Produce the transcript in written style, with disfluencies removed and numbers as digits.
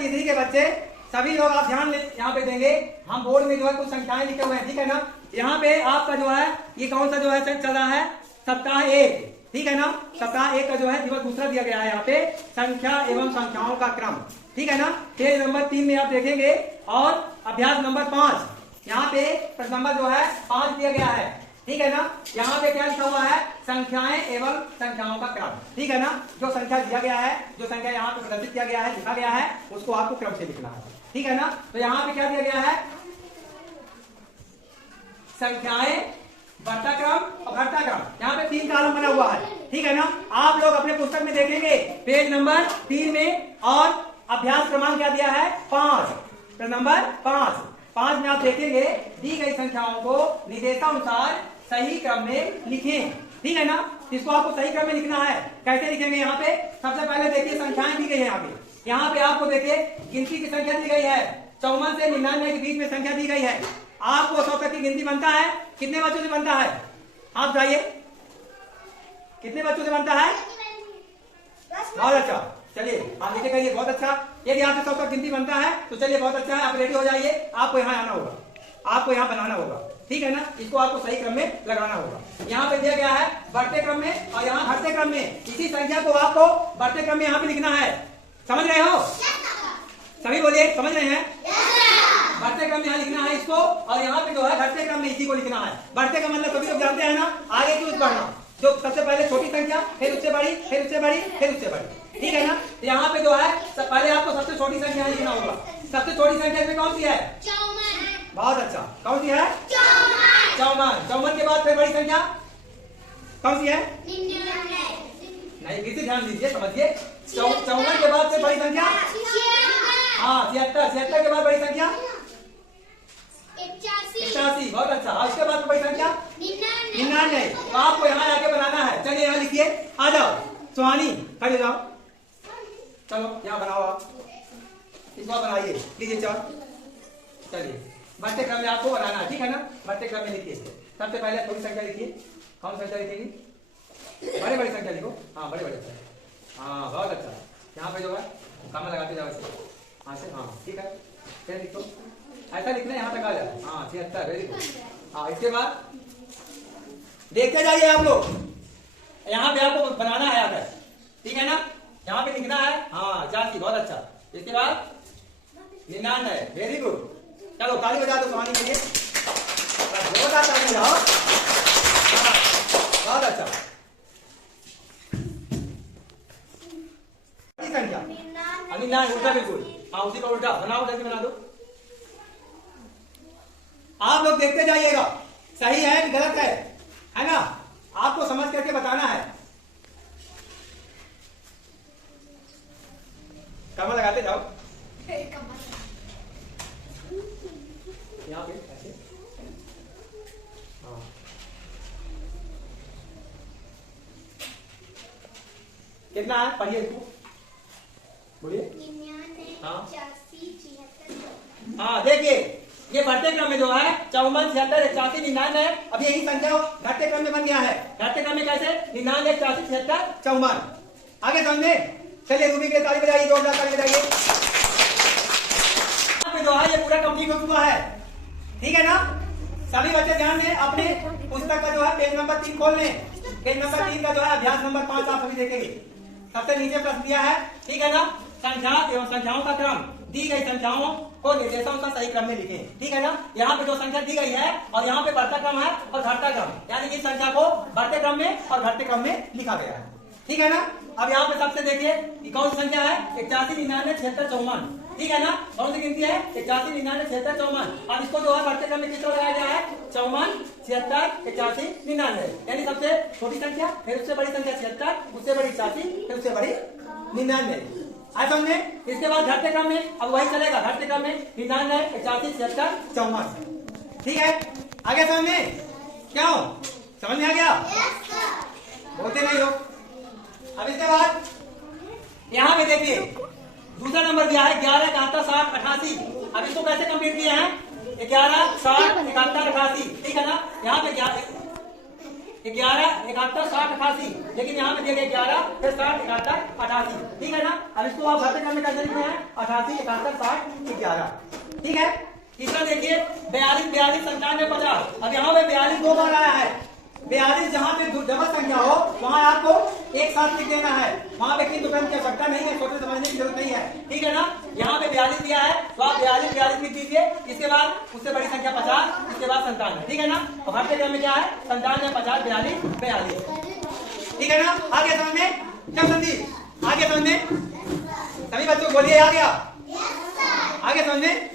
तीसरी के बच्चे सभी लोग आप ध्यान यहाँ पे देंगे। हम बोर्ड में जो है कुछ संख्याएं लिखे हुए हैं, ठीक है ना। यहाँ पे आपका जो है ये कौन सा जो है चल रहा है, सप्ताह 1, ठीक है ना। सप्ताह 1 का जो है दिवस दूसरा दिया गया है यहाँ पे, संख्या एवं संख्याओं का क्रम, ठीक है ना। पेज नंबर 3 में आप देखेंगे और अभ्यास नंबर 5, यहाँ पे प्रश्न नंबर जो है 5 दिया गया है, ठीक है ना। यहाँ पे क्या लिखा हुआ है, संख्याएं एवं संख्याओं का क्रम, ठीक है ना। जो संख्या दिया गया है, जो संख्या यहाँ पे प्रदर्शित किया गया है, लिखा गया है, उसको आपको क्रम से लिखना है, ठीक है ना। तो यहाँ पे क्या दिया गया है, संख्याएं, बढ़ता क्रम और घटता क्रम। यहाँ पे 3 कॉलम बना हुआ है, ठीक है ना। आप लोग अपने पुस्तक में देखेंगे पेज नंबर 3 में, और अभ्यास क्रमांक क्या दिया है, 5, प्रश्न नंबर 5 में आप देखेंगे दी गई संख्याओं को निर्देशानुसार सही क्रम में लिखें, ठीक है ना। इसको आपको सही क्रम में लिखना है। कैसे लिखेंगे, यहाँ पे सबसे पहले देखिए संख्याएं दी गई है। यहाँ पे आपको देखिए गिनती की संख्या दी गई है, 54 से 99 के बीच में संख्या दी गई है। आपको 100 तक की गिनती बनता है, कितने बच्चों से बनता है, आप बताइए कितने बच्चों से बनता है। बहुत अच्छा, चलिए आप नीचे कहिए बहुत अच्छा। यदि आपसे 100 तक गिनती बनता है तो चलिए बहुत अच्छा है, आप रेडी हो जाइए। आपको यहाँ आना होगा, आपको यहाँ बनाना होगा, ठीक है ना। इसको आपको सही क्रम में लगाना होगा। यहाँ पे दिया गया है बढ़ते क्रम में और यहाँ घटते क्रम में। इसी संख्या को आपको बढ़ते क्रम में यहाँ पे लिखना है, समझ रहे हो, सभी बोलिए समझ रहे हैं। बढ़ते क्रम में यहाँ लिखना है इसको, और यहाँ पे जो है घटते क्रम में इसी को लिखना है। बढ़ते का मतलब सभी लोग जानते हैं ना, आगे की बढ़ना, जो सबसे पहले छोटी संख्या, फिर उससे बड़ी, फिर उससे बड़ी, फिर उससे बड़ी, ठीक है ना। यहाँ पे जो है पहले आपको सबसे छोटी संख्या लिखना होगा। सबसे छोटी संख्या में कौन सी है, बहुत अच्छा, कौन सी है, 54। 54 के बाद फिर बड़ी संख्या कौन सी है, नहीं किसी ध्यान दीजिए, समझिए। 54 के बाद से बड़ी संख्या, हाँ 76। 76 के बाद बड़ी संख्या 81। बहुत अच्छा। इसके बाद बड़ी संख्या 99। तो आपको यहाँ आके बनाना है। चलिए यहाँ लिखिए, आ जाओ सुहानी, खड़े जाओ, चलो यहाँ बनाओ आप, इसको बनाइए, लीजिए चार। चलिए बढ़ते क्रम में आपको बनाना है, ठीक है ना। बढ़ते क्रम में लिखिए, सबसे पहले थोड़ी संख्या लिखिए। कौन संख्या लिखेगी, बड़े बड़ी संख्या लिखो, हाँ बड़े बड़े, हाँ बहुत अच्छा। यहाँ पे जो है कम लगाते जाओ ऐसे, हाँ से, हाँ ठीक है। फिर लिखो, ऐसा लिखना है यहाँ तक आ जाए, हाँ 76, वेरी गुड। हाँ इसके बाद देखते जाइए आप लोग, यहाँ पे आपको बनाना है आकर, ठीक है ना। यहाँ पे लिखना है, हाँ 84, बहुत अच्छा। इसके बाद 99, वेरी गुड। चलो ताली बजा दो सुहानी के लिए, जोरदार ताली बजाओ, बहुत अच्छा। संख्या 99, उल्टा बिल्कुल, हाँ उसी का उल्टा बनाओ, जल्दी बना दो। आप लोग देखते जाइएगा सही है कि गलत है ना, आपको समझ करके बताना है। कमर लगाते जाओ, यहाँ पे ऐसे, हाँ कितना है, पढ़िए इसको, बोलिए। हाँ देखिए ये बढ़ते क्रम में जो है 54, 76, 81, 99 है। अब यही संख्या घटते क्रम में बन गया है। घटते क्रम में कैसे, 99, 81, 76, 54। आगे समझे, चलिए रूबी के लिए ताली बजाइए, जोरदार ताली बजाइए। जो है ये पूरा कंप्लीट हो चुका है, ठीक है ना। सभी बच्चे ध्यान दें, अपने पुस्तक का जो है पेज नंबर 3 खोल लें। पेज नंबर 3 का जो है अभ्यास नंबर 5 आप सभी देखेंगे। सबसे नीचे प्रश्न दिया है, ठीक है ना, संख्या एवं संख्याओं का क्रम। दी गई संख्याओं को निर्देशानुसार सही क्रम में लिखें, ठीक है ना। यहाँ पे जो संख्या दी गई है और यहाँ पे बढ़ता क्रम है और घटता क्रम, यानी कि संख्या को बढ़ते क्रम में और घटते क्रम में लिखा गया है, ठीक है ना। अब यहाँ पे सबसे देखिए कि कौन सी संख्या है, 81, 99, 76, 54, ठीक है ना। कौन सी गिनती है, 81, 99, 76, 54। अब इसको जो है बढ़ते क्रम में किस तरह लगाया गया है, 54, 76, 81, 99, यानी सबसे छोटी संख्या, फिर उससे बड़ी संख्या 76, उससे बड़ी 81, फिर उससे बड़ी 99। आज हमने इसके बाद घटते क्रम में अब वही चलेगा, घटते क्रम में 99, 81, 76, 54, ठीक है। आगे समझ में क्या हो, समझ में आ गया, बोलते नहीं हो। अब इसके बाद यहाँ पे देखिए दूसरा नंबर दिया है 11, 71, 60, 88। अब इसको कैसे कंप्लीट किया है, 11, 60, 71, 88, ठीक है ना। यहाँ पे 11, 71, 60, 88, लेकिन यहाँ पे दिया गया 11, फिर 60, 71, 88, ठीक है ना। अब इसको आप घाते क्रम में कैसे लिखते हैं? 88, 71, 60, 11, ठीक है। तीसरा देखिए 42, 42, 97, 50। अब यहाँ पे 42 दो बार आया है। 42 जहाँ पे डबल संख्या हो वहां आपको एक साथ लिख देना है, वहां पे किन दुकान की आवश्यकता नहीं है, सोचने समझने की जरूरत नहीं है, ठीक है ना। यहाँ पे 42 दिया है तो आप 42, 42 लिख दीजिए, इसके बाद उससे बड़ी संख्या 50, इसके बाद 97, ठीक है ना। और हर जगह में क्या है? 97, 50, 42, 42, ठीक है ना। आगे समझ में? क्या संदीप आगे समझ में? सभी बच्चों बोलिए आ गया? आगे समझ में?